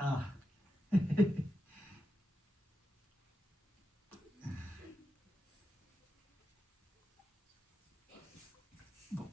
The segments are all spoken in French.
Ah. Bon.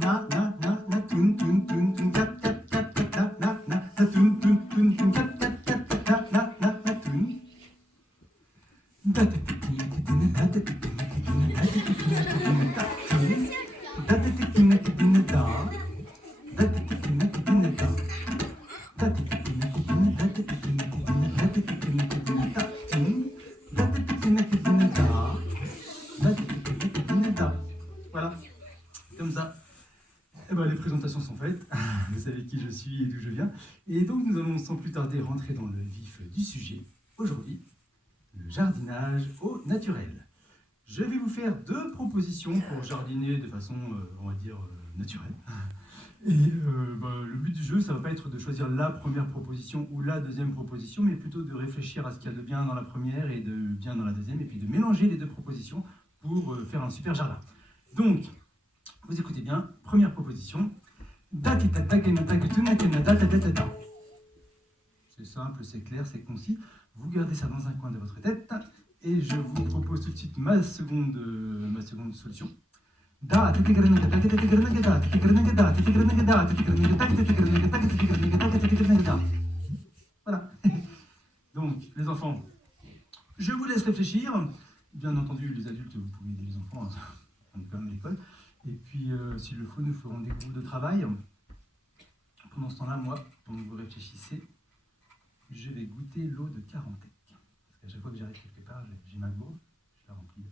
Na na na na tun tun tun tun kat kat kat kat na na na tun tun tun tun kat kat kat kat na na na tun. Da da da da da da da voilà, comme ça. Eh ben, les présentations sont faites, vous savez qui je suis et d'où je viens. Et donc nous allons sans plus tarder rentrer dans le vif du sujet. Aujourd'hui, le jardinage au naturel. Je vais vous faire 2 propositions pour jardiner de façon, on va dire, naturelle. Et le but du jeu, ça ne va pas être de choisir la première proposition ou la deuxième proposition, mais plutôt de réfléchir à ce qu'il y a de bien dans la première et de bien dans la deuxième, et puis de mélanger les 2 propositions pour faire un super jardin. Donc, vous écoutez bien, première proposition. C'est simple, c'est clair, c'est concis. Vous gardez ça dans un coin de votre tête et je vous propose tout de suite ma seconde solution. Voilà. Donc, les enfants, je vous laisse réfléchir. Bien entendu, les adultes, vous pouvez aider les enfants, on est quand même à l'école. Et puis, s'il le faut, nous ferons des groupes de travail. Pendant ce temps-là, moi, pendant que vous réfléchissez, je vais goûter l'eau de Carantec. Parce qu'à chaque fois que j'arrive quelque part, j'ai ma gourde, je la remplis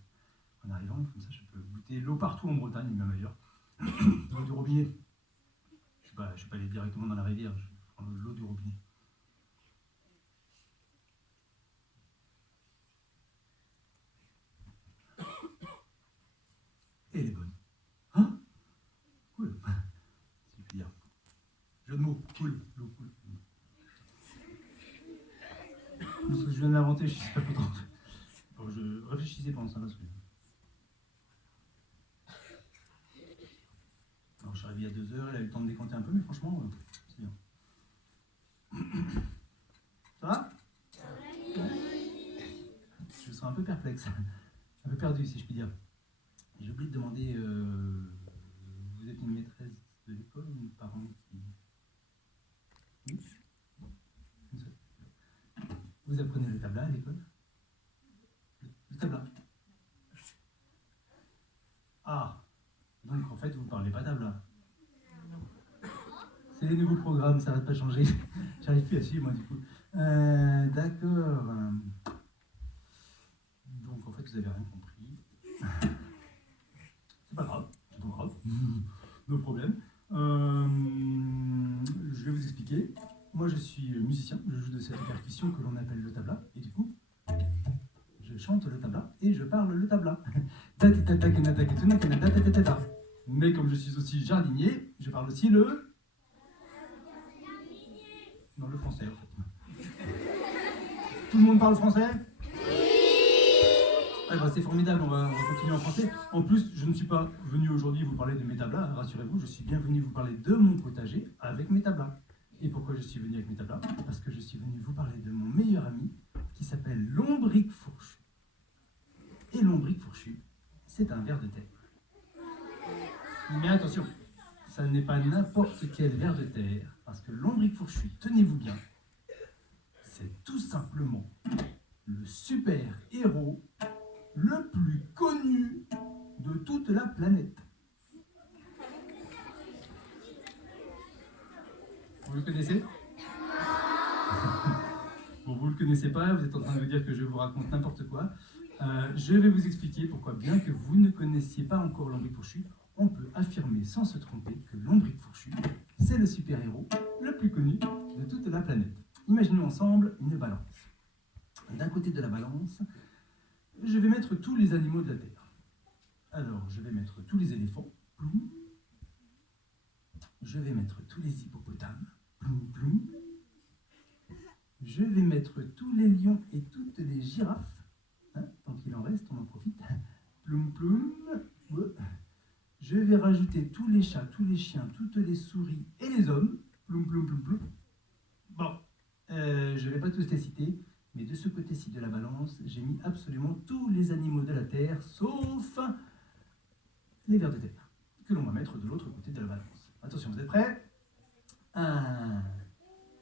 en arrivant, comme ça je peux goûter l'eau partout en Bretagne, même ailleurs. L'eau du robinet. Je ne suis pas allé directement dans la rivière, je prends l'eau du robinet. Et elle est bonne. Hein? Cool. Si je puis dire. Jeu de mots, cool, l'eau cool. Parce que je viens de l'inventer, je ne suis pas content. Bon, je réfléchissais pendant ça. Parce que... Alors, je suis arrivé il y a 2 heures, elle a eu le temps de décanter un peu, mais franchement, c'est bien. Ça va? Je serai un peu perplexe, un peu perdu, si je puis dire. J'ai oublié de demander, vous êtes une maîtresse de l'école ou une parent qui... Oui. Vous apprenez le tabla à l'école? Le tabla. Ah, donc en fait, vous ne parlez pas tabla. C'est les nouveaux programmes, ça ne va pas changer. J'arrive plus à suivre, moi, du coup. D'accord. Donc en fait, vous n'avez rien compris. C'est pas grave, c'est pas grave. No problème. Je vais vous expliquer. Moi, je suis musicien, je joue de cette percussion que l'on appelle le tabla, et du coup, je chante le tabla et je parle le tabla. Mais comme je suis aussi jardinier, je parle aussi le... Non, le français, en fait. Tout le monde parle français? Eh ben, c'est formidable, on va continuer en français. En plus, je ne suis pas venu aujourd'hui vous parler de mes tablas, rassurez-vous, je suis bien venu vous parler de mon potager avec mes tablas. Et pourquoi je suis venu avec mes tablas? Parce que je suis venu vous parler de mon meilleur ami qui s'appelle l'ombric fourchu. Et l'ombric fourchu, c'est un ver de terre. Mais attention, ça n'est pas n'importe quel ver de terre, parce que l'ombric fourchu, tenez-vous bien, c'est tout simplement le super-héros le plus connu de toute la planète. Vous le connaissez? Bon, vous ne le connaissez pas, vous êtes en train de me dire que je vous raconte n'importe quoi. Je vais vous expliquer pourquoi, bien que vous ne connaissiez pas encore l'ombric fourchu, on peut affirmer sans se tromper que l'ombric fourchu, c'est le super-héros le plus connu de toute la planète. Imaginons ensemble une balance. D'un côté de la balance, je vais mettre tous les animaux de la Terre. Alors, je vais mettre tous les éléphants, ploum. Je vais mettre tous les hippopotames, ploum, ploum. Je vais mettre tous les lions et toutes les girafes. Tant qu'il en reste, on en profite. Ploum, ploum. Je vais rajouter tous les chats, tous les chiens, toutes les souris et les hommes. Ploum, ploum, ploum, ploum. Bon, je ne vais pas tous les citer, mais de ce côté-ci de la balance, j'ai mis absolument tous les animaux de la Terre, sauf les vers de terre, que l'on va mettre de l'autre côté de la balance. Attention, vous êtes prêts? 1,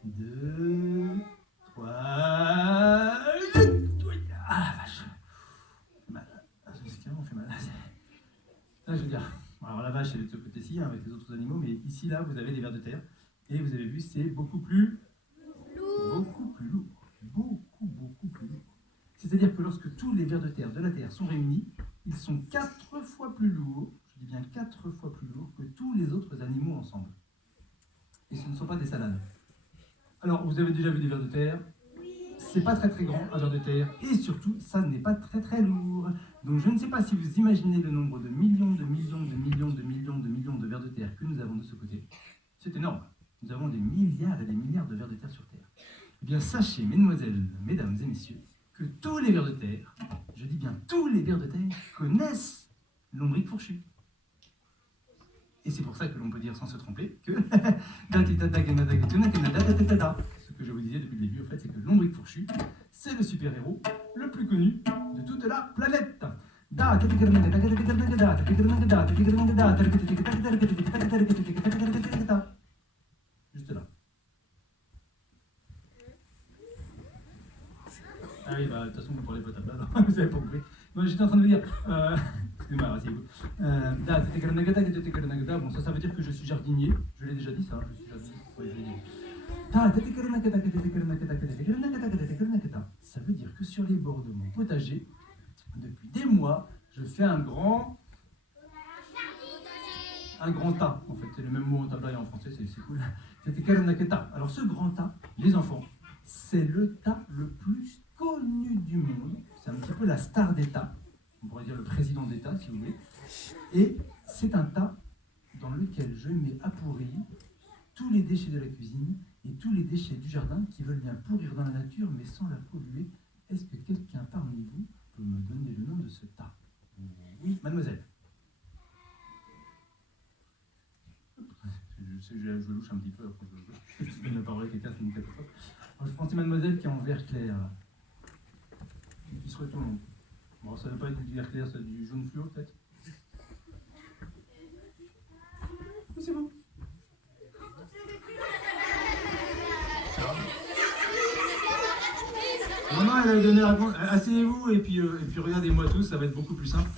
2, 3... Ah la vache! Mal. C'est carrément fait mal. Là, je veux dire, alors la vache, elle est de ce côté-ci, hein, avec les autres animaux, mais ici, là, vous avez les vers de terre. Et vous avez vu, c'est beaucoup plus lourd. Beaucoup plus lourd. Beaucoup plus lourd. C'est-à-dire que lorsque tous les vers de terre de la Terre sont réunis, ils sont 4 fois plus lourds, je dis bien 4 fois plus lourds que tous les autres animaux ensemble. Et ce ne sont pas des salades. Alors, vous avez déjà vu des vers de terre? C'est pas très très grand, un ver de terre, et surtout, ça n'est pas très très lourd. Donc je ne sais pas si vous imaginez le nombre de millions de vers de terre que nous avons de ce côté. C'est énorme. Nous avons des milliards et des milliards de vers de terre sur Terre. Eh bien, sachez, mesdemoiselles, mesdames et messieurs, que tous les vers de terre, je dis bien tous les vers de terre, connaissent l'ombric fourchu. Et c'est pour ça que l'on peut dire sans se tromper que ce que je vous disais depuis le début, en fait, c'est que l'ombric fourchu, c'est le super-héros le plus connu de toute la planète. Juste là. Ah oui, bah de toute façon, vous ne parlez pas table là, vous avez pas compris. Moi, j'étais en train de vous dire. Excusez-moi, rasseyez-vous. Bon, ça veut dire que je suis jardinier. Je l'ai déjà dit, ça, je suis jardinier. Oui, je l'ai dit. Ça veut dire que sur les bords de mon potager, depuis des mois, je fais un grand tas, en fait. C'est le même mot en tablaille en français, c'est cool. Alors, ce grand tas, les enfants, c'est le tas le plus connu du monde. C'est un petit peu la star d'État. On pourrait dire le président d'État, si vous voulez. Et c'est un tas dans lequel je mets à pourrir tous les déchets de la cuisine et tous les déchets du jardin qui veulent bien pourrir dans la nature, mais sans la polluer. Est-ce que quelqu'un parmi vous peut me donner le nom de ce tas? Oui, mademoiselle. Je sais, je louche un petit peu, après je donne la parole à quelqu'un, c'est une catastrophe. Alors, je pensais mademoiselle qui est en vert clair, qui se retourne. Bon, ça ne veut pas être du vert clair, c'est du jaune fluo peut-être? Oui, c'est bon. Non, elle avait donné la réponse. Asseyez-vous et puis regardez-moi tous, ça va être beaucoup plus simple.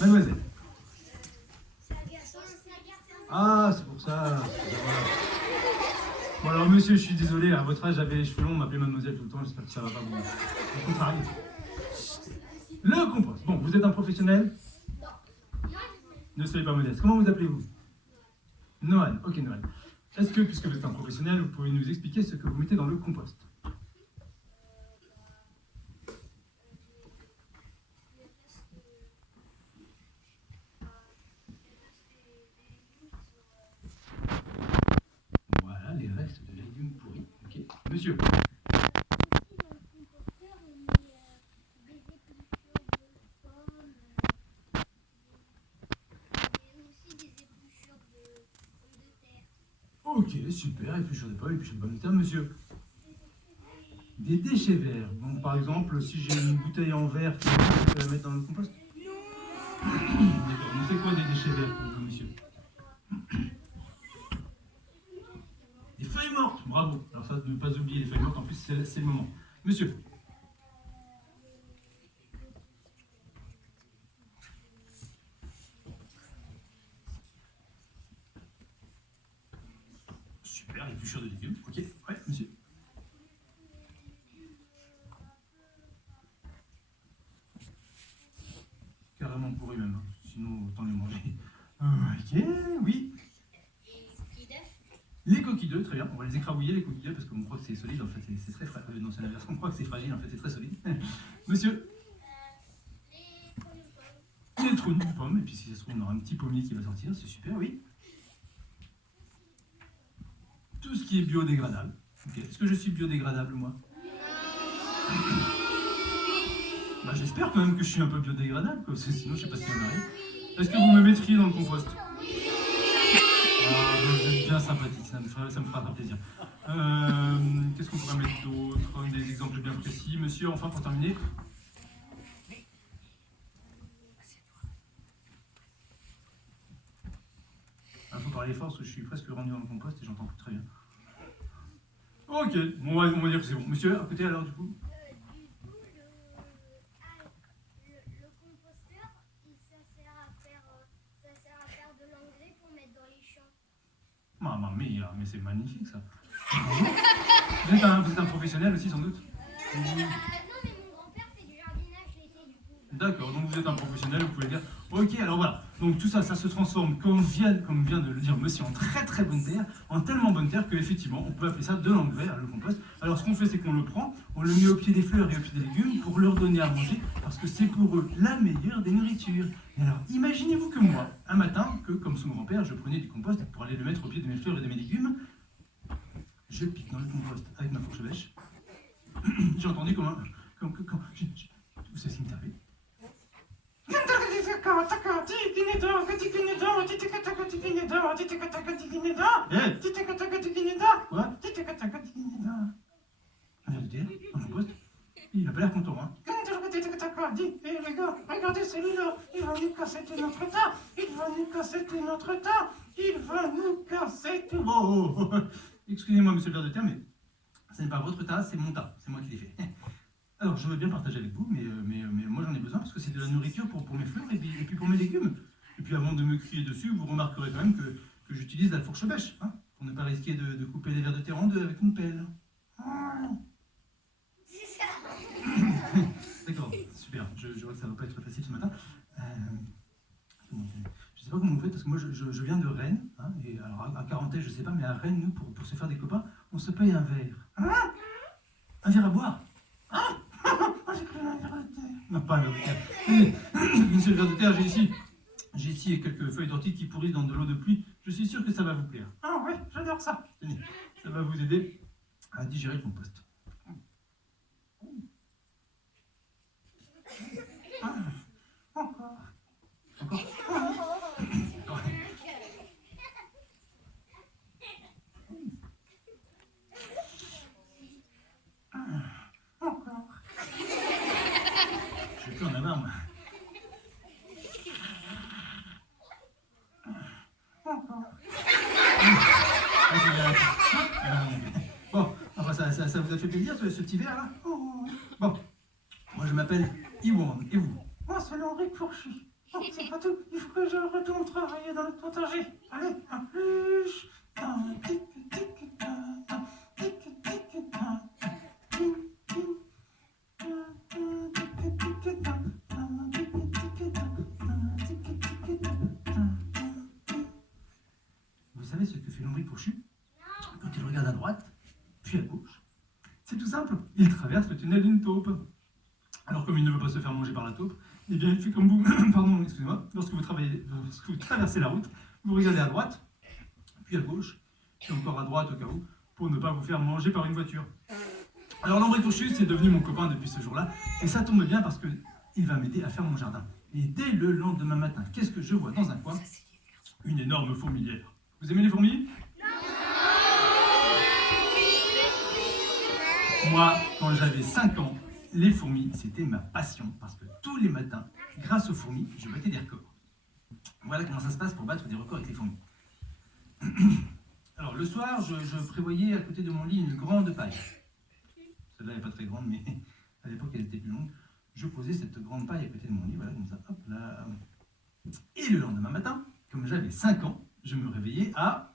Mademoiselle. Ah, c'est pour ça. Bon alors monsieur, je suis désolé, à votre âge j'avais les cheveux longs, on m'appelait mademoiselle tout le temps, j'espère que ça va pas vous contrarier. Le compost. Bon, vous êtes un professionnel? Ne soyez pas modeste. Comment vous appelez-vous? Noël. Ok, Noël. Est-ce que, puisque vous êtes un professionnel, vous pouvez nous expliquer ce que vous mettez dans le compost? Voilà, les restes de légumes pourris. Ok. Monsieur. Ok, super, épluchure de pommes, épluchure de pommes de terre, monsieur. Des déchets verts. Bon, par exemple, si j'ai une bouteille en verre, je peux la mettre dans le compost? D'accord, mais c'est quoi des déchets verts pour vous, monsieur? Des feuilles mortes, bravo. Alors ça, ne pas oublier les feuilles mortes, en plus c'est le moment. Monsieur. Super, épluchure de légumes. Ok, ouais, monsieur. Carrément pourri même, hein. Sinon autant les manger. Ok, oui. Les coquilles d'œufs, très bien. On va les écrabouiller, les coquilles d'œufs, parce qu'on croit que c'est solide. En fait, c'est très fragile. Non, c'est l'inverse. On croit que c'est fragile, en fait, c'est très solide. Monsieur. Les trous de pommes, et puis si ça se trouve, on aura un petit pommier qui va sortir, c'est super, oui. Tout ce qui est biodégradable. Okay. Est-ce que je suis biodégradable, moi? Bah, j'espère quand même que je suis un peu biodégradable, parce que sinon, je sais pas ce qui m'arrive. Est-ce que vous me mettriez dans le compost? Ah, vous êtes bien sympathique, ça me fera plaisir. Qu'est-ce qu'on pourrait mettre d'autre? Des exemples bien précis. Monsieur, enfin, pour terminer. Il faut parler fort parce que je suis presque rendu dans le compost et j'entends plus très bien. Ok, bon, on va dire que c'est bon. Monsieur, à côté alors, du coup? Le composteur, ça sert à faire de l'engrais pour mettre dans les champs. Maman mia, mais c'est magnifique ça. Vous êtes un professionnel aussi sans doute? Non, mais mon grand-père fait du jardinage l'été du coup. D'accord, donc vous êtes un professionnel, vous pouvez le dire. Ok, alors voilà. Donc tout ça, ça se transforme, comme vient de le dire monsieur, en très très bonne terre, en tellement bonne terre qu'effectivement, on peut appeler ça de l'engrais, le compost. Alors ce qu'on fait, c'est qu'on le prend, on le met au pied des fleurs et au pied des légumes pour leur donner à manger, parce que c'est pour eux la meilleure des nourritures. Et alors, imaginez-vous que moi, un matin, que comme son grand-père, je prenais du compost pour aller le mettre au pied de mes fleurs et de mes légumes, je pique dans le compost avec ma fourche bêche. J'ai entendu comment... Vous savez ce qui m'est arrivé? Quoi? Un verre de terre, un compost. Il a pas l'air content, hein. Les gars, regardez celui-là, il va nous casser tout notre tas, il va nous casser tout notre tas, il va nous casser tout. Oh. Excusez-moi, monsieur le verre de terre, mais ce n'est pas votre tas, c'est mon tas, c'est moi qui l'ai fait. Alors, je veux bien partager avec vous, mais moi j'en ai besoin parce que c'est de la nourriture pour mes fleurs et puis pour mes légumes. Et puis avant de me crier dessus, vous remarquerez quand même que j'utilise la fourche bêche, hein, pour ne pas risquer de couper les vers de terre en deux avec une pelle. D'accord, super. Je vois que ça ne va pas être facile ce matin. Je ne sais pas comment vous faites, parce que moi je viens de Rennes, hein, et alors à Carentais, je ne sais pas, mais à Rennes, nous, pour se faire des copains, on se paye un verre. Hein? Un verre à boire? Hein? J'ai cru un verre de terre. Non, pas un verre de terre. Monsieur le verre de terre, j'ai ici quelques feuilles d'ortie qui pourrissent dans de l'eau de pluie. Je suis sûr que ça va vous plaire. Ah ouais, j'adore ça. Tenez, ça va vous aider à digérer le compost. Ah, encore. Encore. Encore. Je vais plus en avoir, moi. Encore. Bon, enfin, ça vous a fait plaisir ce petit verre là? Oh. Bon, moi je m'appelle Iwan, et vous? Moi c'est Henri Fourchu. Bon, c'est pas tout, il faut que je retourne travailler dans le potager. Allez, à plus. Vous savez ce que fait l'ombric fourchu quand il regarde à droite, puis à gauche? C'est tout simple, il traverse le tunnel d'une taupe. Alors comme il ne veut pas se faire manger par la taupe, eh bien il fait comme vous, pardon, excusez-moi, lorsque vous traversez la route, vous regardez à droite, puis à gauche, puis encore à droite au cas où, pour ne pas vous faire manger par une voiture. Alors l'ombric fourchu, c'est devenu mon copain depuis ce jour-là, et ça tombe bien parce qu'il va m'aider à faire mon jardin. Et dès le lendemain matin, qu'est-ce que je vois dans un coin? Une énorme fourmilière. Vous aimez les fourmis? Moi, quand j'avais 5 ans, les fourmis, c'était ma passion, parce que tous les matins, grâce aux fourmis, je battais des records. Voilà comment ça se passe pour battre des records avec les fourmis. Alors le soir, je prévoyais à côté de mon lit une grande paille. Celle-là n'est pas très grande, mais à l'époque elle était plus longue. Je posais cette grande paille à côté de mon lit, voilà, comme ça, hop là. Et le lendemain matin, comme j'avais 5 ans, je me réveillais à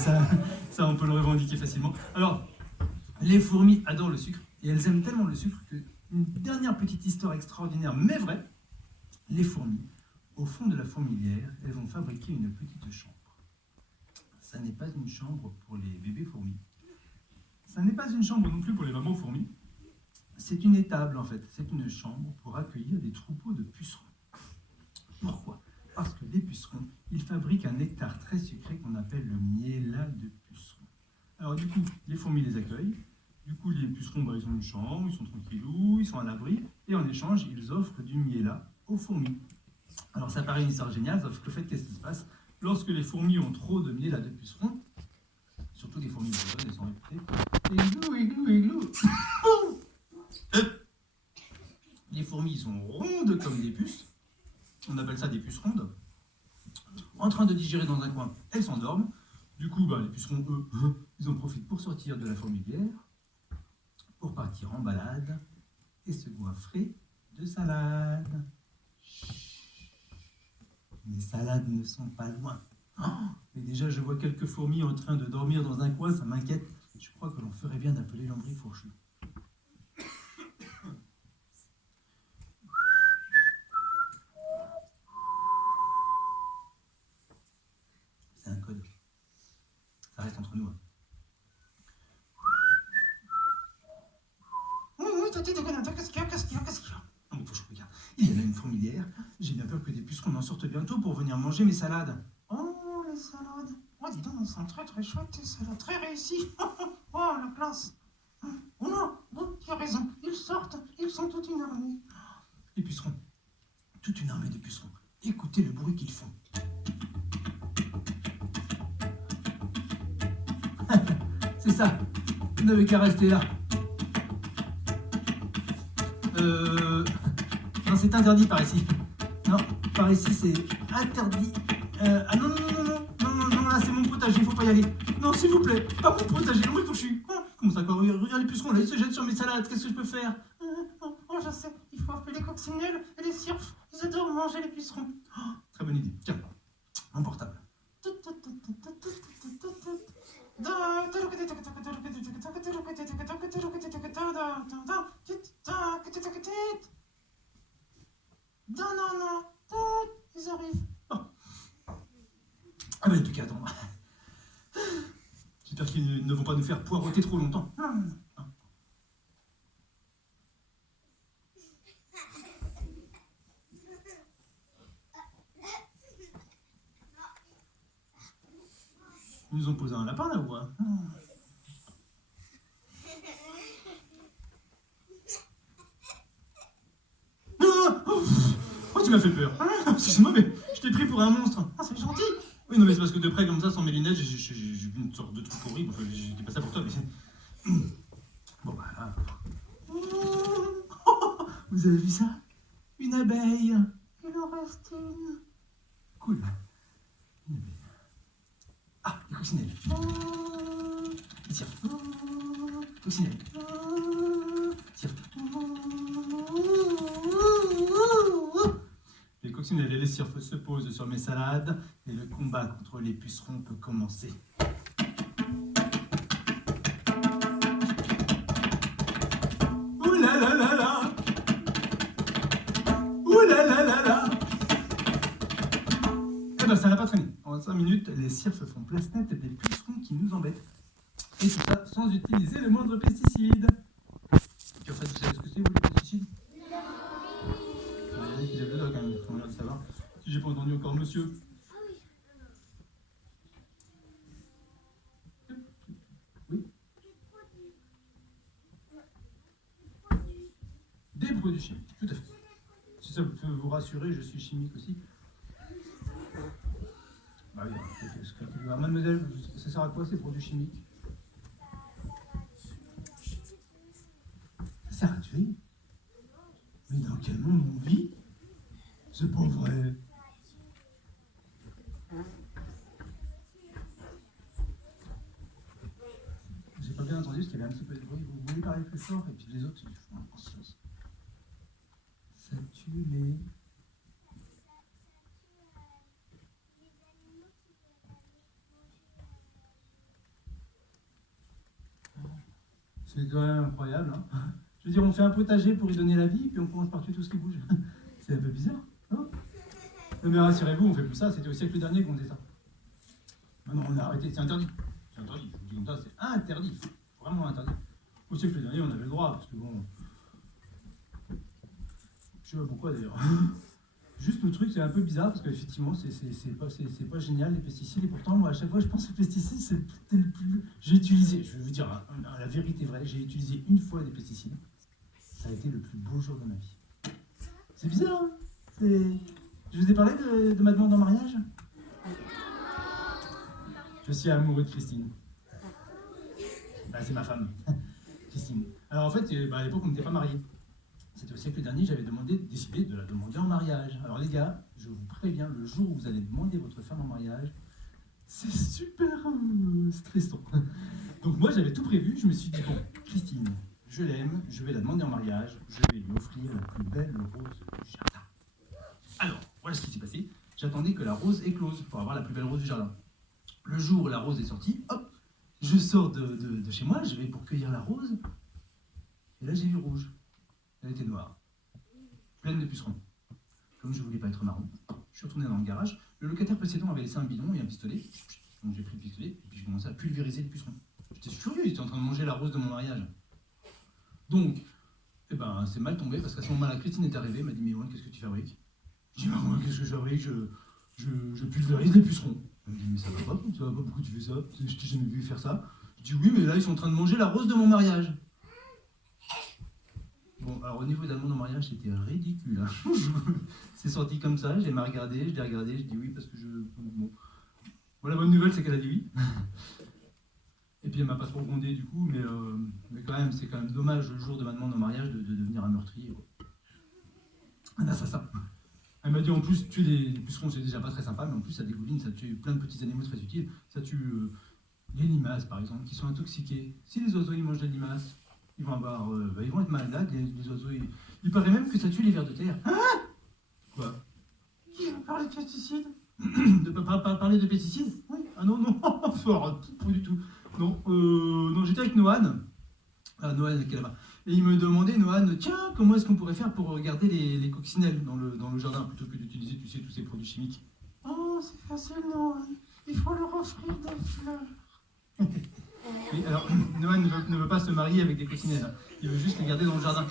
Ça, on peut le revendiquer facilement. Alors, les fourmis adorent le sucre, et elles aiment tellement le sucre que, une dernière petite histoire extraordinaire, mais vraie, les fourmis, au fond de la fourmilière, elles vont fabriquer une petite chambre. Ça n'est pas une chambre pour les bébés fourmis. Ça n'est pas une chambre non plus pour les mamans fourmis. C'est une étable, en fait. C'est une chambre pour accueillir des troupeaux de pucerons. Pourquoi? Parce que les pucerons, ils fabriquent un nectar très sucré qu'on appelle le miella de puceron. Alors du coup, les fourmis les accueillent. Du coup, les pucerons, ils ont une chambre, ils sont tranquillous, ils sont à l'abri. Et en échange, ils offrent du miella aux fourmis. Alors ça paraît une histoire géniale, sauf que le fait, qu'est-ce qui se passe? Lorsque les fourmis ont trop de miella de puceron, surtout des fourmis bretonnes, elles sont réputées, igloo, igloo, igloo. Les fourmis sont rondes comme des puces, on appelle ça des puces rondes. En train de digérer dans un coin, elles s'endorment. Du coup, les pucerons, eux, ils en profitent pour sortir de la fourmilière, pour partir en balade et se goinfrer de salade. Les salades ne sont pas loin. Mais déjà, je vois quelques fourmis en train de dormir dans un coin, ça m'inquiète. Je crois que l'on ferait bien d'appeler Lambri Fourchu. C'est un code. Ça reste entre nous. Qu'est-ce qu'il y a? Non, mais faut que je regarde. Il y en a une fourmilière. J'ai bien peur que des pucerons en sortent bientôt pour venir manger mes salades. Oh, les salades. Oh, dis donc, elles sont très très chouettes, tes salades. Très réussies. Oh, la classe. Oh non, tu as raison. Ils sortent. Ils sont toute une armée. Les pucerons. Toute une armée de pucerons. Écoutez le bruit qu'ils font. C'est ça. Vous n'avez qu'à rester là. Non, c'est interdit par ici. Non, par ici, c'est interdit. Ah non, là, c'est mon potager, il faut pas y aller. Non, s'il vous plaît, pas mon potager, non, il faut que je suis. Comment ça, quoi? Regarde les pucerons, là, ils se jettent sur mes salades, qu'est-ce que je peux faire? Oh, je sais, il faut appeler les coccinelles et les cirfs. Ils adorent manger les pucerons. Oh, très bonne idée. Tiens, mon portable. Non, ils arrivent. Oh. Ah ben, tout cas, attends. J'espère qu'ils ne vont pas nous faire poireauter trop longtemps. Ils nous ont posé un lapin là ou quoi? Oh, tu m'as fait peur. Excuse-moi, mais je t'ai pris pour un monstre. Ah, c'est gentil. Oui, non, mais c'est parce que de près comme ça, sans mes lunettes, j'ai vu une sorte de truc horrible. Enfin, j'étais pas ça pour toi, mais... Bon, bah... Vous avez vu ça? Une abeille. Il en reste une. Cool. Une abeille. Ah, les coccinelles. Tire. Coccinelle. Tire. Les coccinelles et les cirfes se posent sur mes salades et le combat contre les pucerons peut commencer. Ouh là là là là! Ouh là là là là! Eh ben ça n'a pas traîné. En 5 minutes, les cirfes font place nette des pucerons qui nous embêtent. Et tout ça sans utiliser le moindre pesticide. Puis en fait, vous savez ce que c'est, vous, les pesticides? Qui lève le doigt quand même, on a l'air de savoir. Si j'ai pas entendu encore monsieur. Oui? Des produits chimiques, tout à fait. Si ça peut vous rassurer, je suis chimique aussi. Bah oui, alors, mademoiselle, ça sert à quoi ces produits chimiques? Ça sert à tuer? Mais dans quel monde on vit? C'est pas vrai. J'ai pas bien entendu parce qu'il y avait un petit peu de bruit. Vous voulez parler plus fort et puis les autres ils font en silence. Ça tue les... C'est quand même incroyable. Hein. Je veux dire, on fait un potager pour y donner la vie, puis on commence par tuer tout ce qui bouge. C'est un peu bizarre, non? Non mais rassurez-vous, on fait plus ça. C'était au siècle dernier qu'on faisait ça. Non, non, on a arrêté, c'est interdit. C'est interdit. Je vous dis comme ça, c'est interdit. Vraiment interdit. Au siècle dernier, on avait le droit, parce que bon... Je sais pas pourquoi d'ailleurs. Juste le truc, c'est un peu bizarre, parce qu'effectivement, c'est pas génial les pesticides, et pourtant, moi, à chaque fois, je pense que les pesticides, c'est le plus... J'ai utilisé, je vais vous dire, la vérité vraie, j'ai utilisé une fois des pesticides. Ça a été le plus beau jour de ma vie. C'est bizarre, hein? Je vous ai parlé de ma demande en mariage? Je suis amoureux de Christine. Bah, c'est ma femme, Christine. Alors en fait, à l'époque, on n'était pas mariés. C'était au siècle dernier, j'avais décidé de la demander en mariage. Alors les gars, je vous préviens, le jour où vous allez demander votre femme en mariage, c'est super stressant. Donc moi, j'avais tout prévu, je me suis dit, bon, Christine, je l'aime, je vais la demander en mariage, je vais lui offrir la plus belle rose du jardin. Alors, voilà ce qui s'est passé. J'attendais que la rose éclose pour avoir la plus belle rose du jardin. Le jour où la rose est sortie, hop, je sors de chez moi, je vais pour cueillir la rose, et là j'ai vu rouge. Elle était noire, pleine de pucerons. Comme je ne voulais pas être marron, je suis retourné dans le garage. Le locataire précédent avait laissé un bidon et un pistolet. Donc j'ai pris le pistolet et puis j'ai commencé à pulvériser les pucerons. J'étais furieux, ils étaient en train de manger la rose de mon mariage. Donc, c'est mal tombé parce qu'à ce moment-là, Christine est arrivée, elle m'a dit, mais ouais, qu'est-ce que tu fabriques? J'ai dit, mais qu'est-ce que je fabrique? Je pulvérise les pucerons. Elle me dit, mais ça va pas, pourquoi tu fais ça? Je t'ai jamais vu faire ça. Je dis, oui, mais là, ils sont en train de manger la rose de mon mariage. Bon, alors au niveau d'Allemand au mariage, c'était ridicule. Hein. C'est sorti comme ça, je l'ai regardé, je dis oui parce que je... Bon, la bonne nouvelle, c'est qu'elle a dit oui. Et puis elle m'a pas trop grondé du coup, mais quand même, c'est quand même dommage le jour de ma demande au mariage de devenir un meurtrier. Quoi. Un assassin. Elle m'a dit en plus, tuer les pucerons, c'est déjà pas très sympa, mais en plus ça dégouline, ça tue plein de petits animaux très utiles. Ça tue les limaces par exemple, qui sont intoxiqués. Si les oiseaux ils mangent des limaces, ils vont être malades, les oiseaux. Il paraît même que ça tue les vers de terre. Hein? Quoi? Qui veut parler de pesticides? De pas parler de pesticides? Oui. Ah non, non, pas du tout. Non, j'étais avec Noan. Ah, Noan qui est là-bas. Et il me demandait, Noan, tiens, comment est-ce qu'on pourrait faire pour garder les coccinelles dans le jardin plutôt que d'utiliser, tu sais, tous ces produits chimiques? Oh, c'est facile, Noan. Il faut leur offrir des fleurs. Oui, alors, Noah ne veut pas se marier avec des coccinelles. Il veut juste les garder dans le jardin.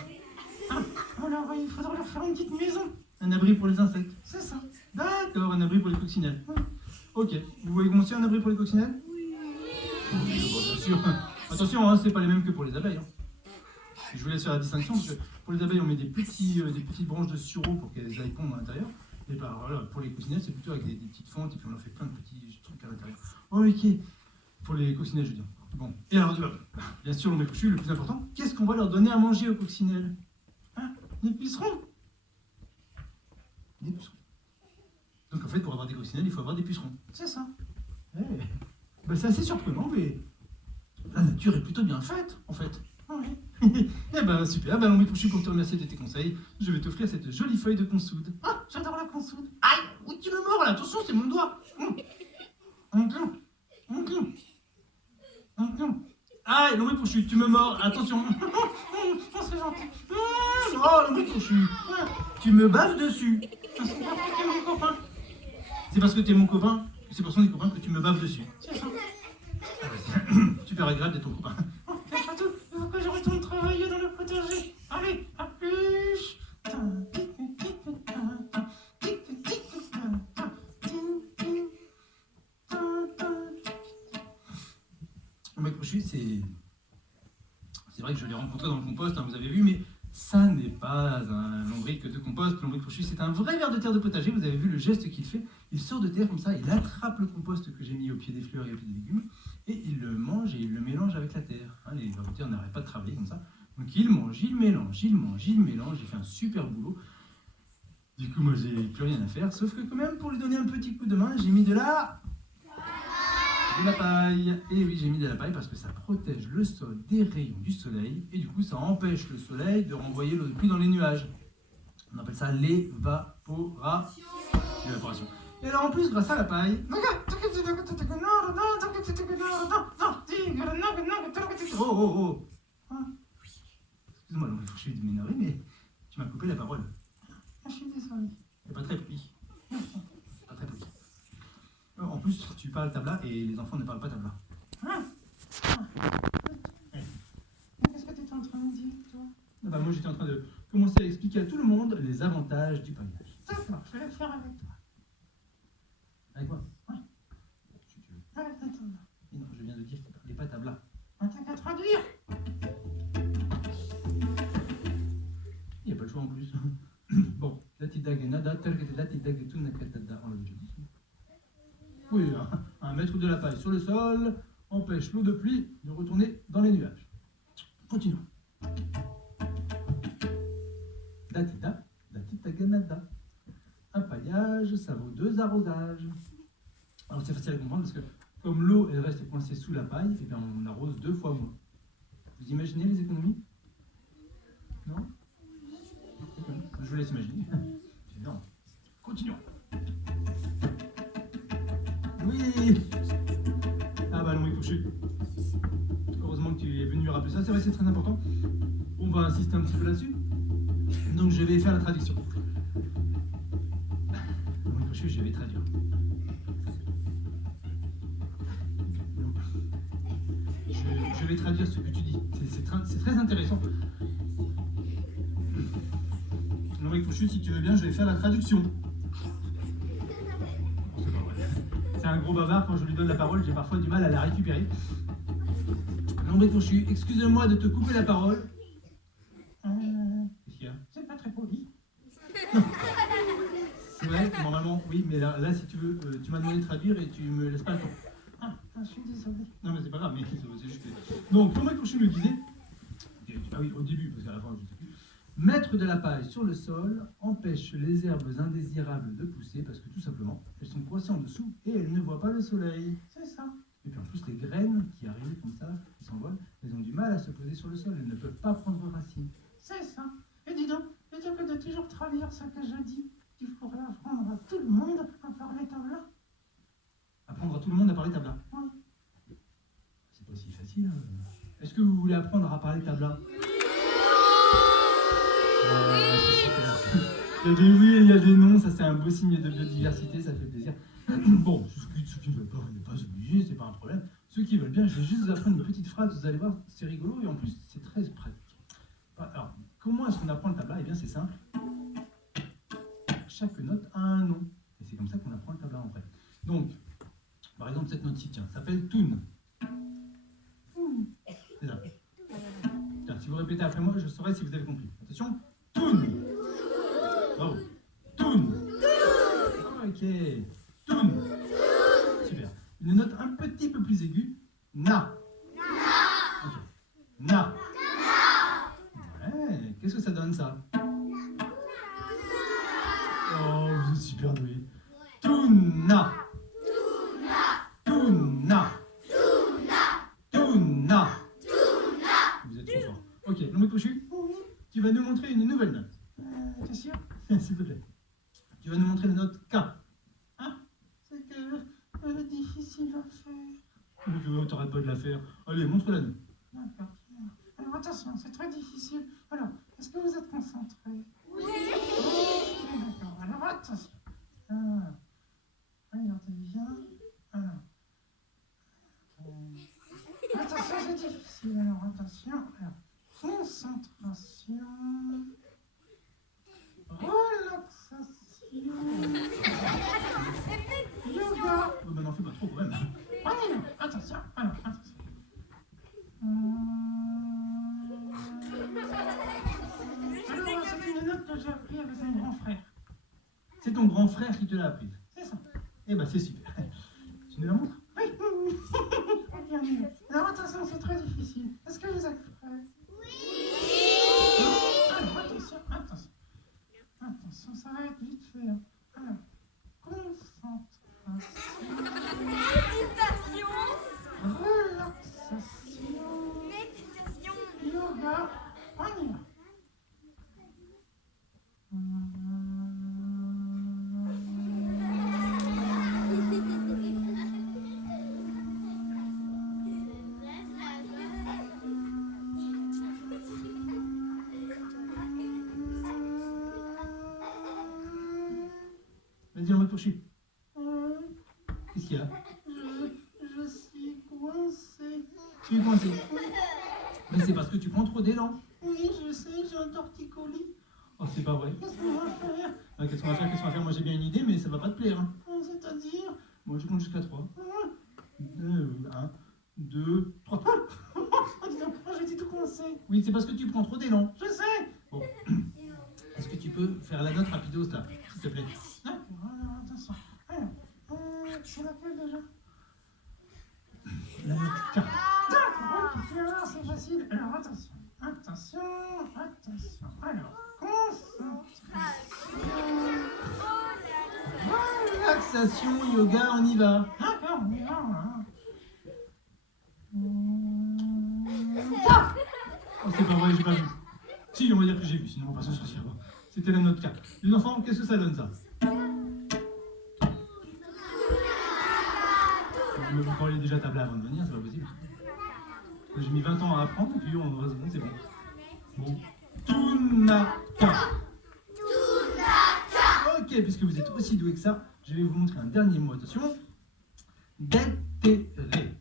Ah, alors il faudra leur faire une petite maison. Un abri pour les insectes. C'est ça. D'accord, un abri pour les coccinelles. Ok, vous voyez comment c'est un abri pour les coccinelles? Oui. Bien sûr. Attention, hein, c'est pas les mêmes que pour les abeilles. Hein. Je vous laisse faire la distinction parce que pour les abeilles, on met des petites branches de sureau pour qu'elles aillent pondre à l'intérieur. Et voilà, pour les coccinelles, c'est plutôt avec des petites fentes et puis on leur fait plein de petits trucs à l'intérieur. Ok, pour les coccinelles, je veux dire. Bon, et alors, bien sûr, le plus important, qu'est-ce qu'on va leur donner à manger aux coccinelles? Hein? Des pucerons. Des pucerons. Donc en fait, pour avoir des coccinelles, il faut avoir des pucerons. C'est ça. C'est assez surprenant, mais la nature est plutôt bien faite, en fait. Oui. Super, l'ombre Pouchu, pour te remercier de tes conseils, je vais t'offrir cette jolie feuille de consoude. Ah, j'adore la consoude. Aïe, où tu me mords là? Attention, c'est mon doigt. Ah, l'ombre Pouchu, tu me mords, attention. C'est gentil. Oh, l'ombre Pouchu, tu me baves dessus. C'est parce que t'es mon copain, c'est parce qu'on est copains que tu me baves dessus. C'est ça. Super agréable d'être ton copain. Il faut que je retourne travailler dans le potager. Allez, à plus. Le mec Crochu, c'est vrai que je l'ai rencontré dans le compost, hein, vous avez vu, mais ça n'est pas un lombric de compost. Le lombric Crochu, c'est un vrai ver de terre de potager. Vous avez vu le geste qu'il fait? Il sort de terre comme ça, il attrape le compost que j'ai mis au pied des fleurs et au pied des légumes, et il le mange et il le mélange avec la terre. Hein, les vers de terre n'arrêtent pas de travailler comme ça. Donc il mange, il mélange, il mange, il mélange. Il fait un super boulot. Du coup, moi, j'ai plus rien à faire, sauf que quand même, pour lui donner un petit coup de main, j'ai mis de la paille. Et oui, j'ai mis de la paille parce que ça protège le sol des rayons du soleil, et du coup, ça empêche le soleil de renvoyer l'eau de pluie dans les nuages. On appelle ça l'évaporation. Et alors en plus, grâce à la paille... Oh. Ah, oui. Excuse-moi, donc, je suis de m'énerver, mais tu m'as coupé la parole. Je suis désolé. C'est pas très poli. Pas très poli. En plus, tu parles tabla et les enfants ne parlent pas tabla. Ah. Qu'est-ce que tu étais en train de dire, toi? Ah bah, moi, j'étais en train de commencer à expliquer à tout le monde les avantages du paillage. D'accord, je vais le faire avec toi. Avec moi? Oui. Si tu veux. Avec la table. Et non, je viens de dire qu'il ne parlait pas tabla. On t'a qu'à traduire. Il n'y a pas le choix en plus. Bon, latidag nada, terget latidag tu nakatada. On l'a déjà dit. Oui, un mètre de la paille sur le sol empêche l'eau de pluie de retourner dans les nuages. Continuons. Datida, datitaga nada. Un paillage, ça vaut 2 arrosages. Alors c'est facile à comprendre parce que comme l'eau elle reste coincée sous la paille, et bien on arrose 2 fois moins. Vous imaginez les économies? Non? Je vous laisse imaginer. C'est énorme. Continuons. Oui. Ah bah non, il faut chier. Heureusement que tu es venu rappeler ça. C'est vrai, c'est très important. On va insister un petit peu là-dessus. Donc je vais faire la traduction. Non, il faut chier, je vais traduire. Je vais traduire ce que tu dis. C'est très intéressant. Non, mais Fouchu, si tu veux bien, je vais faire la traduction. C'est pas vrai. C'est un gros bavard, quand je lui donne la parole, j'ai parfois du mal à la récupérer. Non, mais Fouchu, excuse-moi de te couper la parole. Qu'est-ce qu'il y a? C'est pas très poli. C'est vrai, normalement, oui, mais là si tu veux, tu m'as demandé de traduire et tu me laisses pas le temps. Ah, je suis désolé. Non, mais c'est pas grave, mais c'est juste que... Donc, comme Fouchu me disait, ah oui, au début, parce qu'à la fin, je ne sais plus. Mettre de la paille sur le sol empêche les herbes indésirables de pousser parce que tout simplement, elles sont coincées en dessous et elles ne voient pas le soleil. C'est ça. Et puis en plus, les graines qui arrivent comme ça, qui s'envolent, elles ont du mal à se poser sur le sol, elles ne peuvent pas prendre racine. C'est ça. Et dis donc, plutôt que de toujours traduire ce que je dis, tu pourrais apprendre à tout le monde à parler tabla. Apprendre à tout le monde à parler tabla. Oui. C'est pas si facile. Hein. Est-ce que vous voulez apprendre à parler tabla? C'est super. Il y a des oui et il y a des non, ça c'est un beau signe de biodiversité, ça fait plaisir. Bon, ceux qui ne veulent pas, vous n'êtes pas obligés, c'est pas un problème. Ceux qui veulent bien, je vais juste vous apprendre une petite phrase, vous allez voir, c'est rigolo et en plus c'est très pratique. Alors, comment est-ce qu'on apprend le tabla? Eh bien c'est simple. Chaque note a un nom. Et c'est comme ça qu'on apprend le tabla en fait. Donc, par exemple, cette note-ci, tiens, s'appelle Toun. C'est ça. Tiens, si vous répétez après moi, je saurai si vous avez compris. Attention, Toun. Bravo. Toun. Ok. Toun. Super. Une note un petit peu plus aiguë. Na. Ok. Na. Ouais. Qu'est-ce que ça donne ça? Oh, vous êtes super doués. Touna. Touna. Touna. Vous êtes trop fort. Ok, non mais Pochu, tu vas nous montrer une nouvelle note. T'es sûr? S'il te plaît. Tu vas nous montrer la note K. Hein? C'est que difficile à faire. Mais t'arrêtes pas de la faire. Allez, montre-la nous. D'accord. Alors attention, c'est très difficile. Alors, est-ce que vous êtes concentrés? Oui. Ok, d'accord. Alors attention. Regardez bien. Alors. Attention, c'est difficile. Alors attention. Alors, concentration. Relaxation. Yoga. Oh, ben n'en fais pas trop quand même. Allez, attention. Alors, attention. Alors, c'est une note que j'ai appris avec mon grand frère. C'est ton grand frère qui te l'a apprise. C'est ça. Eh ben c'est super. Tu nous la montres? Oui. Bien mieux. Alors attention, c'est très difficile. Est-ce que vous êtes prêts? Oui. Alors attention, attention. Attention, ça va être vite fait. Hein. Alors, concentration. Méditation. Relaxation. Méditation. Yoga. On y va. Vas-y, Lombric fourchu. Euh, Qu'est-ce qu'il y a? je suis coincé. Tu es coincé. Mais c'est parce que tu prends trop d'élan. Oui, je sais, j'ai un torticolis. Oh, c'est pas vrai. Qu'est-ce qu'on va faire? Ah, qu'est-ce qu'on va faire? Qu'est-ce qu'on va faire? Moi, j'ai bien une idée, mais ça va pas te plaire. Hein. C'est-à-dire? Moi, je compte jusqu'à 3. Ah, 1, 2, 3. oh, dis donc, oh, j'étais tout coincé. Oui, c'est parce que tu prends trop d'élan. Je sais. Bon. Est-ce que tu peux faire la note rapidos, là, s'il te plaît? D'accord, alors attention. Alors, c'est laquelle déjà? La note 4. D'accord, ok, alors c'est facile. Alors attention, attention, attention. Alors, concentration. Relaxation, yoga, on y va. D'accord, on y va. Hein. Oh, c'est pas vrai, j'ai pas vu. Si, on va dire que j'ai vu, sinon on va pas s'en sortir. Bon. C'était la note 4. Les enfants, qu'est-ce que ça donne, ça? Vous me parlez déjà tablé avant de venir, c'est pas possible. J'ai mis 20 ans à apprendre, et puis c'est bon. Bon. Tunaka. Ok, puisque vous êtes aussi doué que ça, je vais vous montrer un dernier mot. Attention. Déterré.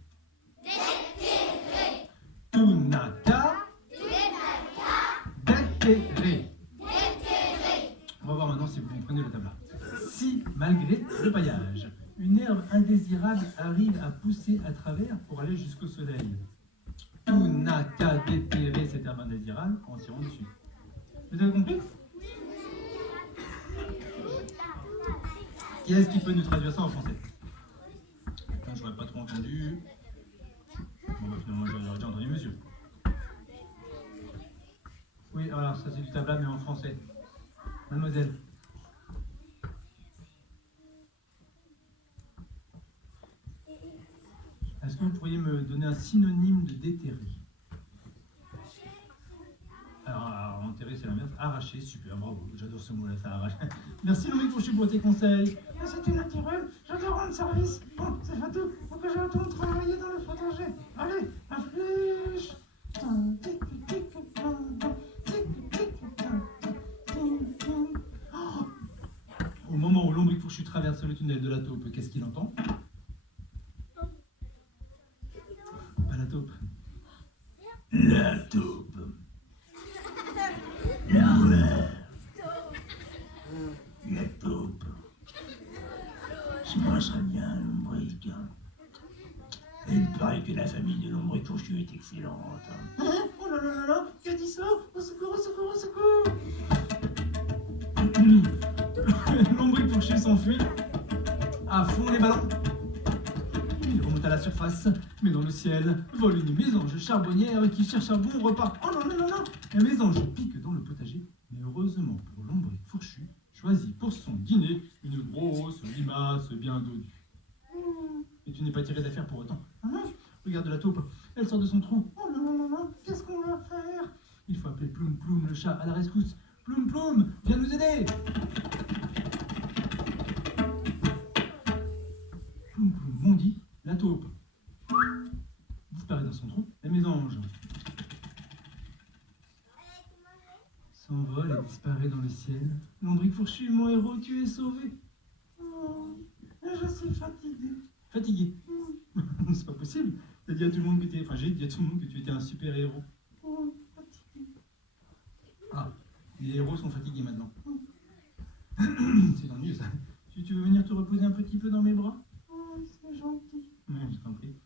Tunaka. Déterré. On va voir maintenant si vous comprenez le tableau. Si, malgré le paillage, une herbe indésirable arrive à pousser à travers pour aller jusqu'au soleil, tout n'a qu'à déterrer cette herbe indésirable en tirant dessus. Vous avez compris? Qui est-ce qui peut nous traduire ça en français? Putain, j'aurais pas trop entendu. Bon, bah, finalement, j'aurais déjà entendu monsieur. Oui, alors ça c'est du tabac, mais en français. Mademoiselle. Est-ce que vous pourriez me donner un synonyme de déterrer? Alors, enterrer, c'est l'inverse. Arracher, super, bravo. J'adore ce mot-là, ça arrache. Merci Lombric fourchu pour tes conseils. C'était naturel, j'adore rendre service. Bon, c'est pas tout. Faut que je retourne travailler dans le potager. Allez, affiche. Au moment où Lombric fourchu traverse le tunnel de la taupe, qu'est-ce qu'il entend? Pas la taupe. La taupe. La taupe. Je mangerais bien Lombric. Il paraît que la famille de Lombric fourchu est excellente. Oh là là là là, qui a dit ça? Au secours, au secours, au secours. Lombric fourchu s'enfuit. À fond les ballons. Il remonte à la surface, mais dans le ciel vole une mésange charbonnière qui cherche un bon repas. Oh non, non, non, non! La mésange pique dans le potager, mais heureusement pour Lombric fourchu, choisit pour son dîner une grosse limace bien dodue. Et tu n'es pas tiré d'affaire pour autant. Regarde la taupe, elle sort de son trou. Oh non, non, non, non, qu'est-ce qu'on va faire? Il faut appeler Ploum Ploum le chat à la rescousse. Ploum Ploum, viens nous aider! Ploum Ploum bondit, la taupe disparaît dans son trou, la mésange s'envole et disparaît dans le ciel. Lombric fourchu, mon héros, tu es sauvé. Oh, je suis fatigué. Fatigué. C'est pas possible. T'as dit à tout le monde que t'es... Enfin, j'ai dit à tout le monde que tu étais un super héros. Oh, fatigué. Ah, les héros sont fatigués maintenant. C'est ennuyeux ça. Tu veux venir te reposer un petit peu dans mes bras? Oh, c'est gentil. Oui, j'ai compris.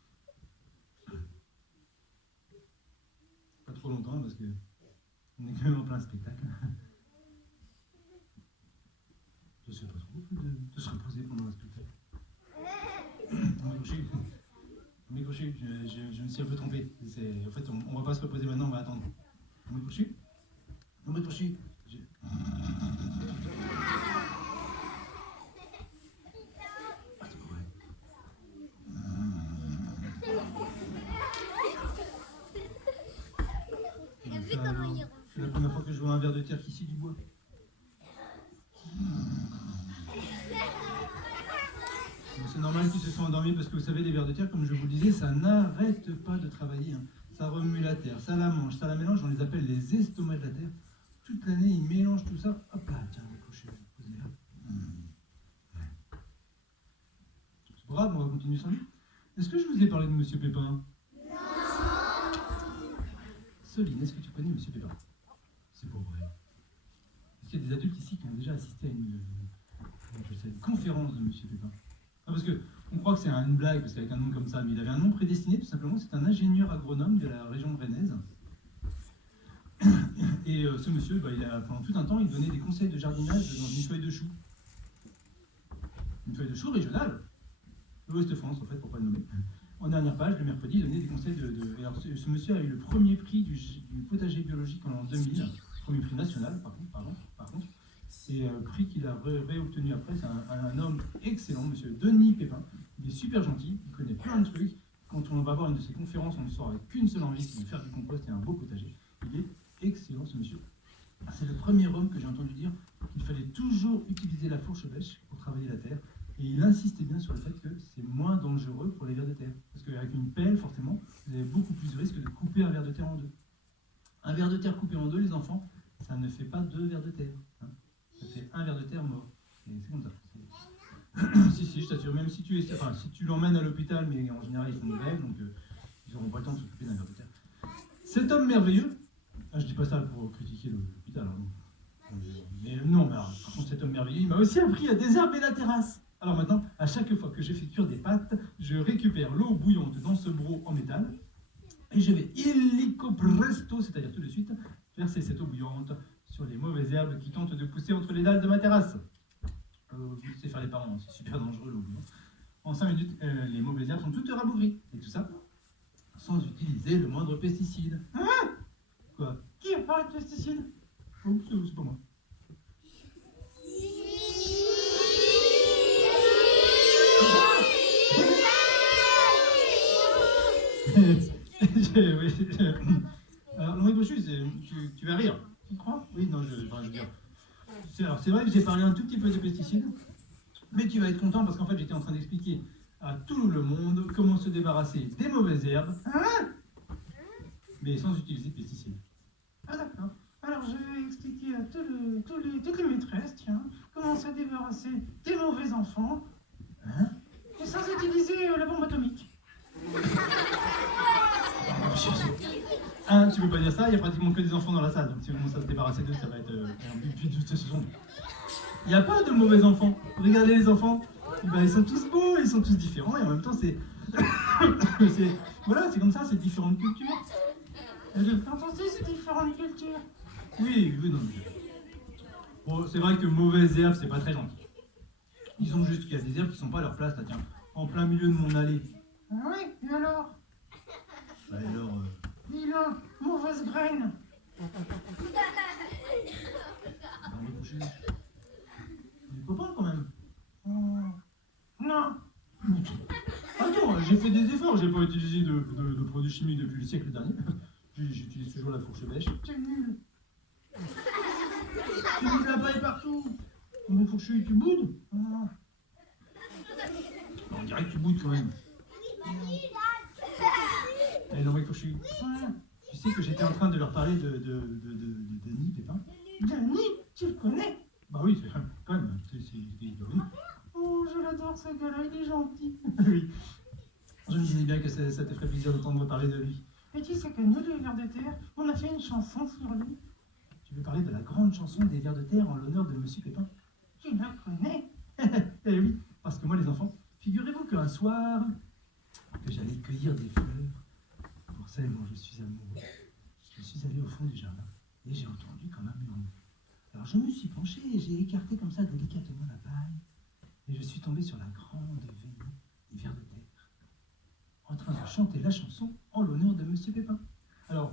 Pas trop longtemps parce que on est quand même en plein spectacle. Je sais pas trop de se reposer pendant un spectacle. Lombric fourchu, je me suis un peu trompé. En fait, on va pas se reposer maintenant, on va attendre. Lombric fourchu, Lombric fourchu. Ah, c'est pas vrai. C'est la première fois que je vois un ver de terre qui scie du bois. C'est normal qu'ils se soient endormis parce que vous savez, les vers de terre, comme je vous le disais, ça n'arrête pas de travailler. Hein. Ça remue la terre, ça la mange, ça la mélange, on les appelle les estomacs de la terre. Toute l'année, ils mélangent tout ça. Hop là, tiens, accrochez-vous, posez là. continue sans lui. Est-ce que je vous ai parlé de Monsieur Pépin? Non. Soline, est-ce que tu connais Monsieur Pépin? C'est pas vrai. Est-ce qu'il y a des adultes ici qui ont déjà assisté à une conférence de Monsieur Pépin? Ah, parce que on croit que c'est une blague, parce qu'avec un nom comme ça, mais il avait un nom prédestiné, tout simplement, c'est un ingénieur agronome de la région rennaise. Et ce monsieur, pendant tout un temps, il donnait des conseils de jardinage dans une feuille de chou. Une feuille de chou régionale, de l'Ouest-France, en fait, pour pas le nommer. En dernière page, le mercredi, il donnait des conseils de... Alors, ce monsieur a eu le premier prix du potager biologique en 2000, premier prix national, par contre. Et prix qu'il a réobtenu après, c'est un homme excellent, monsieur Denis Pépin. Il est super gentil, il connaît plein de trucs. Quand on va voir une de ses conférences, on ne sort avec qu'une seule envie, c'est de faire du compost et un beau potager. Il est excellent, ce monsieur. C'est le premier homme que j'ai entendu dire qu'il fallait toujours utiliser la fourche bêche pour travailler la terre. Et il insistait bien sur le fait que c'est moins dangereux pour les vers de terre. Parce qu'avec une pelle, forcément, vous avez beaucoup plus de risque de couper un ver de terre en deux. Un ver de terre coupé en deux, les enfants, ça ne fait pas deux vers de terre. Hein. Ça fait un ver de terre mort. Et c'est comme ça. Si, je t'assure, même si tu l'emmènes à l'hôpital, mais en général, ils font une grève, donc ils n'auront pas le temps de s'occuper d'un ver de terre. Cet homme merveilleux, je dis pas ça pour critiquer l'hôpital, hein, mais par contre, cet homme merveilleux, il m'a aussi appris à désherber la terrasse. Alors maintenant, à chaque fois que je fais cuire des pâtes, je récupère l'eau bouillante dans ce broc en métal et je vais illico presto, c'est-à-dire tout de suite, verser cette eau bouillante sur les mauvaises herbes qui tentent de pousser entre les dalles de ma terrasse. Vous savez faire les parents, c'est super dangereux l'eau bouillante. En 5 minutes, les mauvaises herbes sont toutes rabougries. Et tout ça, sans utiliser le moindre pesticide. Hein? Quoi? Qui a parlé de pesticides? Oh, c'est pas moi. Alors, Henri Bochu, tu vas rire. Tu crois? Oui, non, je veux dire. C'est vrai que j'ai parlé un tout petit peu de pesticides, mais tu vas être content parce qu'en fait, j'étais en train d'expliquer à tout le monde comment se débarrasser des mauvaises herbes, mais sans utiliser de pesticides. Ah d'accord. Alors je vais expliquer à toutes les maîtresses, tiens, comment se débarrasser des mauvais enfants, et sans utiliser la bombe atomique. Tu peux pas dire ça, il y a pratiquement que des enfants dans la salle, donc si on commence à se débarrasser d'eux, ça va être un but de cette saison. Il n'y a pas de mauvais enfants. Regardez les enfants, ils sont tous beaux, ils sont tous différents, et en même temps c'est... Voilà, c'est comme ça, c'est différentes cultures. Quand on dit c'est différentes cultures. Oui, non. Bon, c'est vrai que mauvaises herbes, c'est pas très gentil. Disons juste qu'il y a des herbes qui sont pas à leur place, là, tiens, en plein milieu de mon allée. Ah oui, et alors? Bah alors... Il a mauvaise graine. On est couché. Des copains quand même. Non. Attends, j'ai fait des efforts, j'ai pas utilisé de produits chimiques depuis le siècle dernier. J'utilise toujours la fourche bêche. T'es nul. Tu boudes la paille partout. Mon fourchu, tu boudes? On dirait que tu boudes quand même. Allez, non, fourchu. Tu sais que j'étais en train de leur parler de Denis Pépin. Denis, tu le connais? Bah oui, c'est quand même. C'est Oh, je l'adore ce gars-là, il est gentil. Oui. Je me disais bien que ça te ferait plaisir d'entendre parler de lui. Et tu sais que nous, les vers de terre, on a fait une chanson sur lui. Tu veux parler de la grande chanson des vers de terre en l'honneur de Monsieur Pépin? Tu la connais? Eh oui, parce que moi les enfants, figurez-vous qu'un soir, que j'allais cueillir des fleurs pour celle dont je suis amoureux, je suis allé au fond du jardin et j'ai entendu comme un murmure. Alors je me suis penché et j'ai écarté comme ça délicatement la paille et je suis tombé sur la grande veillée des vers de terre, en train de chanter la chanson en l'honneur de Monsieur Pépin. Alors,